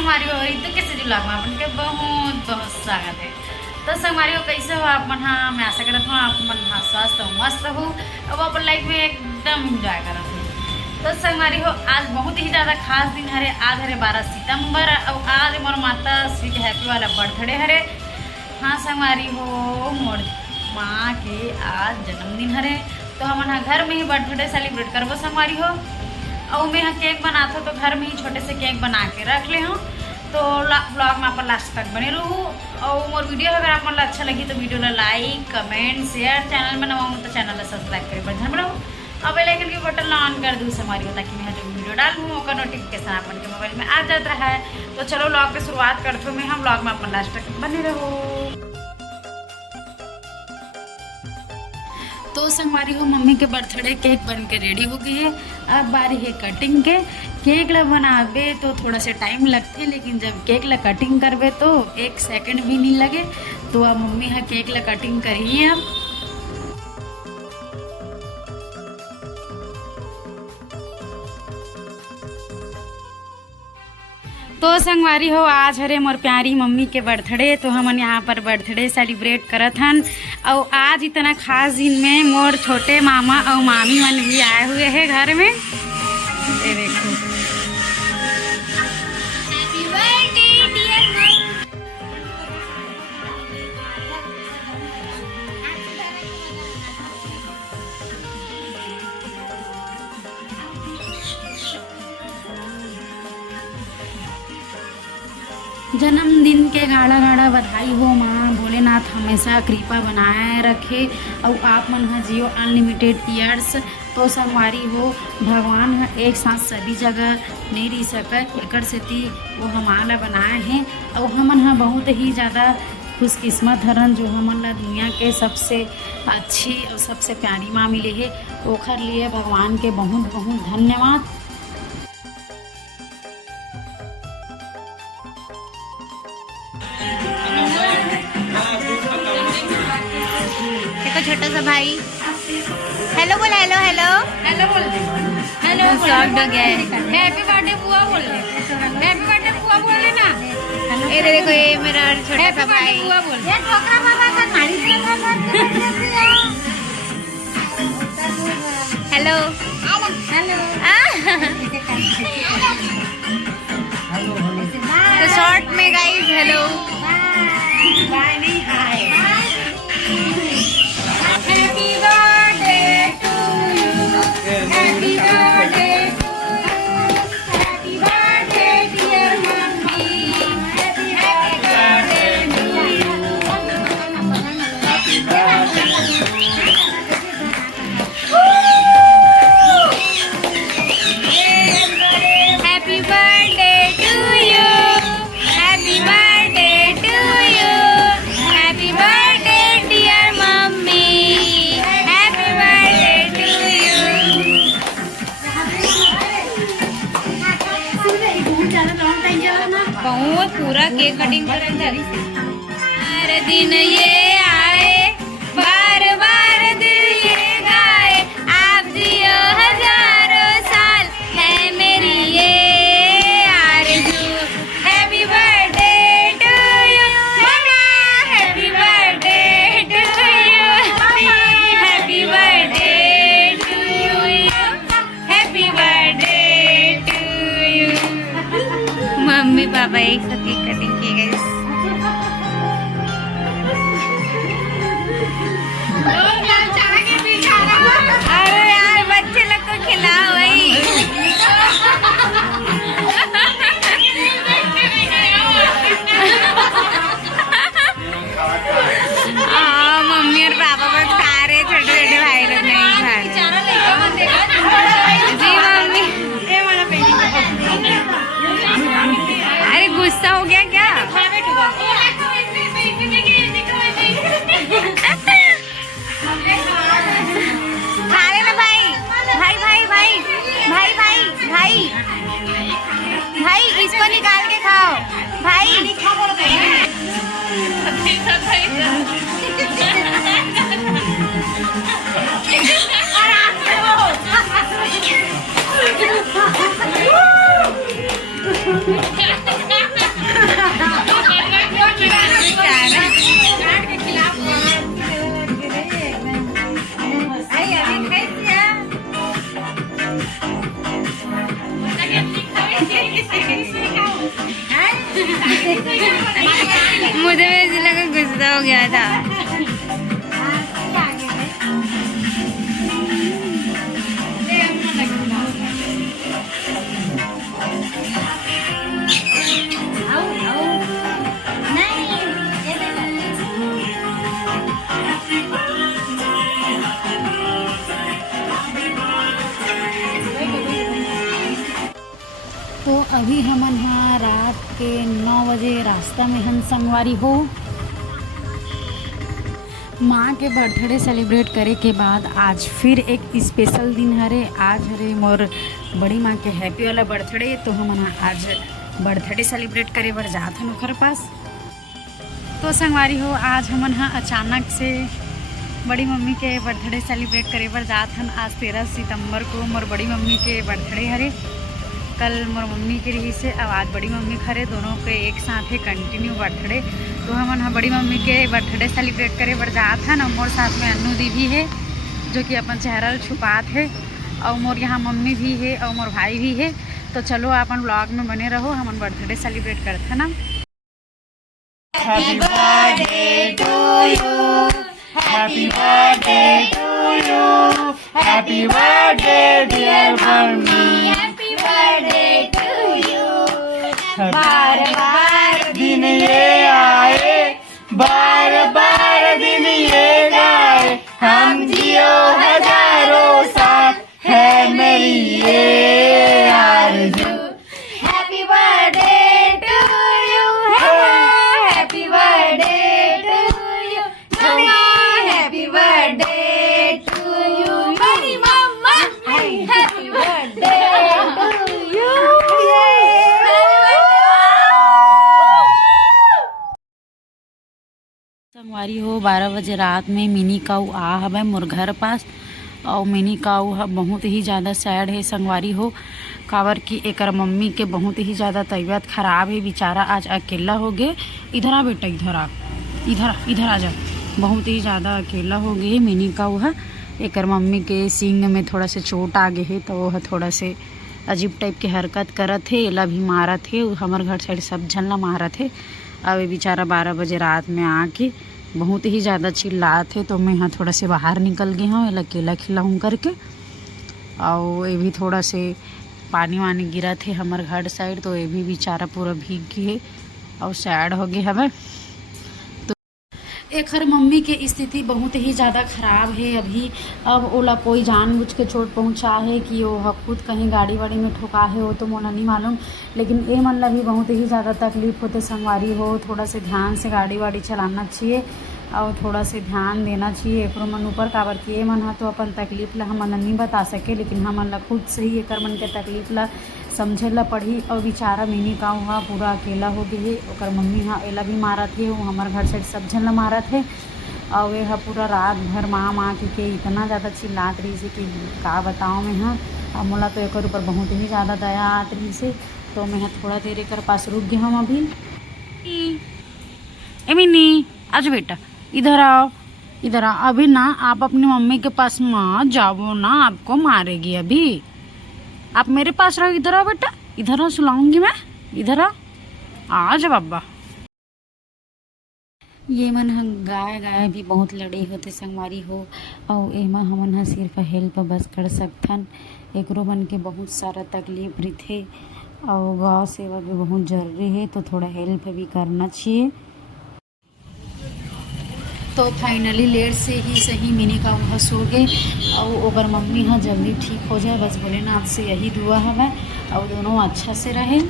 संगवारी हो तो कैसे जुलाग में अपन के बहुत बहुत स्वागत है। तो संगवारी हो कैसे हो आप मन? हाँ मैं आशा करता हूँ आप मन हाँ स्वस्थ हो मस्त हो अब अपन लाइफ में एकदम इंजॉय करत हो। तो संगवारी हो आज बहुत ही ज़्यादा खास दिन हरे। आज हरे 12 सितंबर और आज मोर माता श्री के हैप्पी वाला बर्थडे हरे। हाँ संगवारी हो मोर माँ के आज जन्मदिन हरे तो हम घर में ही बर्थडे सेलिब्रेट करबो संगवारी हो। और मैं यहाँ केक बनाता तो घर में ही छोटे से केक बना के रख ले हूँ। तो ब्लॉग में आप लास्ट तक बने रहूँ। और मोर वीडियो अगर आप मन अच्छा लगी तो वीडियो ला लाइक कमेंट शेयर, चैनल में नवा हो तो चैनल सब्सक्राइब करे पर ध्यान बनाओ। अब बेल आइकन के बटन ऑन कर दूँ हमारी हो ताकि मैं जो वीडियो डालूँ उसका नोटिफिकेशन अपन के मोबाइल में आ जाता है। तो चलो ब्लॉग की शुरुआत करते हो मैं हम ब्लॉग में अपन लास्ट तक बने रहो। तो संगवारी हो मम्मी के बर्थडे केक बन के रेडी हो गई है। अब बारी है कटिंग के। केक ला बनाबे तो थोड़ा सा टाइम लगते लेकिन जब केक ला कटिंग करबे तो 1 सेकंड भी नहीं लगे। तो अब मम्मी है केक ला कटिंग करी है। अब तो संगवारी हो आज हरे मोर प्यारी मम्मी के बर्थडे तो हमन यहाँ पर बर्थडे सेलिब्रेट करत हन। और आज इतना खास दिन में मोर छोटे मामा और मामी मन भी आए हुए हैं घर में। ये देखो जन्मदिन के गाढ़ा गाढ़ा बधाई हो माँ भोलेनाथ हमेशा कृपा बनाए रखे और आप मन ह जियो अनलिमिटेड ईयर्स। तो संगवारी हो भगवान ह एक साथ सभी जगह नहीं रह सके एक सेती वो हमारा बनाए हैं। और हमन ह बहुत ही ज़्यादा खुशकिस्मत हरन जो हमन ला दुनिया के सबसे अच्छी और सबसे प्यारी माँ मिले है। ओखर लिए भगवान के बहुत बहुत धन्यवाद। छोटा सा भाई हेलो बोल हेलो हेलो हेलो बोल दे हेलो शॉक्ड हो गया है। हैप्पी बर्थडे बुआ बोल दे हैप्पी बर्थडे बुआ बोल लेना। ये देखो ये मेरा छोटा सा भाई बुआ बोल ये ठोकरा बाबा का मारी हेलो हेलो तो शॉर्ट में गाइस हेलो बाय नहीं हाय। बहुत पूरा केक कटिंग कर हर दिन ये आए बार बार दिल ये गाए आप जियो हजारों साल है मेरी ये आरज़ू। हैप्पी बर्थडे टू यू मामा happy birthday to you happy birthday to you happy birthday to you. मम्मी पापा एक साथ केक कटिंग किए गए। अरे यार बच्चे लोग को खिलाओ भाई। मम्मी और पापा बस खा रहे छोटे छोटे भाई लोग नहीं खा रहे। जी मम्मी अरे गुस्सा हो गया क्या? खा लेना भाई भाई भाई भाई भाई भाई भाई भाई इसको निकाल के खाओ भाई। मुझे वैसे लगा गुस्सा हो गया था। तो अभी हमन यहाँ रात के 9 बजे रास्ता में हम संगवारी हो माँ के बर्थडे सेलिब्रेट करे के बाद आज फिर एक स्पेशल दिन हरे। आज हरे मोर बड़ी माँ के हैप्पी वाला बर्थडे, तो हमन आज बर्थडे सेलिब्रेट करे बर जात हन ओकर पास। तो संगवारी हो आज हमन हाँ अचानक से बड़ी मम्मी के बर्थडे सेलिब्रेट करे बर जात हन। आज 13 सितंबर को मोर बड़ी मम्मी के बर्थडे हरे। कल मोर मम्मी के रही से अब आज बड़ी मम्मी खरे, दोनों के एक साथ है कंटिन्यू बर्थडे। तो हमन हाँ बड़ी मम्मी के बर्थडे सेलिब्रेट करे बर जात हन। और मोर साथ में अन्नू दी भी है जो कि अपन चेहरा छुपात है, और मोर यहाँ मम्मी भी है और मोर भाई भी है। तो चलो अपन ब्लॉग में बने रहो, हमन बर्थडे सेलिब्रेट करते ना। Happy birthday to you. Happy birthday to you. Happy birthday dear mummy. Happy birthday to you. बार बार दिन ये आए, बार बार दिन ये गाए, हम जियो हजारों साल है मेरी ये आरज़ू। Happy birthday to you. Happy birthday to you. Happy birthday to you. मेरी मम्मा. Happy birthday to you. संगवारी हो 12 बजे रात में मिनी काऊ आ हवे मोर घर पास, और मिनी काऊ ह बहुत ही ज़्यादा सैड है संगवारी हो। काबर कि एकर मम्मी के बहुत ही ज़्यादा तबीयत ख़राब है, बेचारा आज अकेला हो गए। इधर आ बेटा, इधर आ, इधर आ जा। बहुत ही ज़्यादा अकेला हो गए मिनी काऊ है। एकर मम्मी के सींग में थोड़ा से चोट आ गए है, तो वह थोड़ा से अजीब टाइप के हरकत करत है। एला भी मारत है, हमारे घर साइड सब झन ला मारत है। अब ये बेचारा 12 बजे रात में आके बहुत ही ज़्यादा चिल्लात है। तो मैं यहाँ थोड़ा से बाहर निकल गई हूँ एला केला खिलाऊँ करके। और ये भी थोड़ा से पानी वानी गिरा थे हमारे घर साइड, तो ये भी बेचारा पूरा भीग गए और सैड हो गए हमें। तो एक हर मम्मी के स्थिति बहुत ही ज़्यादा ख़राब है अभी। अब ओला कोई जानबूझ के चोट पहुँचा है कि वो खुद कहीं गाड़ी वाड़ी में ठोका है, वो तो मोला नहीं मालूम। लेकिन ये मन ला भी बहुत ही ज़्यादा तकलीफ़ होते संगवारी हो। थोड़ा से ध्यान से गाड़ी वाड़ी चलाना चाहिए और थोड़ा से ध्यान देना चाहिए एक मन ऊपर। काबर कि ये मन हा तो अपन तकलीफ़ ला हमन नहीं बता सके, लेकिन हमन ला खुद से ही एकर मन के तकलीफ़ ला समझे ला पड़ी। और बेचारा मिनी काऊ हा पूरा अकेला हो गई है। ओकर मम्मी हा एला भी मारत है, वो हमारे घर से सब झन ला मारत है। और वे हा पूरा रात भर माँ के इतना ज़्यादा चिल्लात रही से कि का बताऊँ मैं हाँ। अब मोला तो एक ऊपर बहुत ही ज़्यादा दया आत रही से। तो मैं थोड़ा देर एक पास रुक गया हूँ अभी। ए मिनी आज बेटा इधर आओ, इधर आओ। अभी ना आप अपनी मम्मी के पास मत जाओ ना, आपको मारेगी अभी। आप मेरे पास रहो, इधर आओ बेटा, इधर आओ, सुलाऊंगी मैं। इधर आओ, आ जा बाबा। ये मन गाय भी बहुत लड़े होते संगवारी हो। और एमा हमन हा सिर्फ हेल्प बस कर सकथन। एकरो मन के बहुत सारा तकलीफ रही, और गौ सेवा भी बहुत जरूरी है, तो थोड़ा हेल्प भी करना चाहिए। तो फाइनली लेट से ही सही मिनी का वह सो गए, और ओकर मम्मी हाँ जल्दी ठीक हो जाए, बस भोलेनाथ से यही दुआ है और दोनों अच्छा से रहे।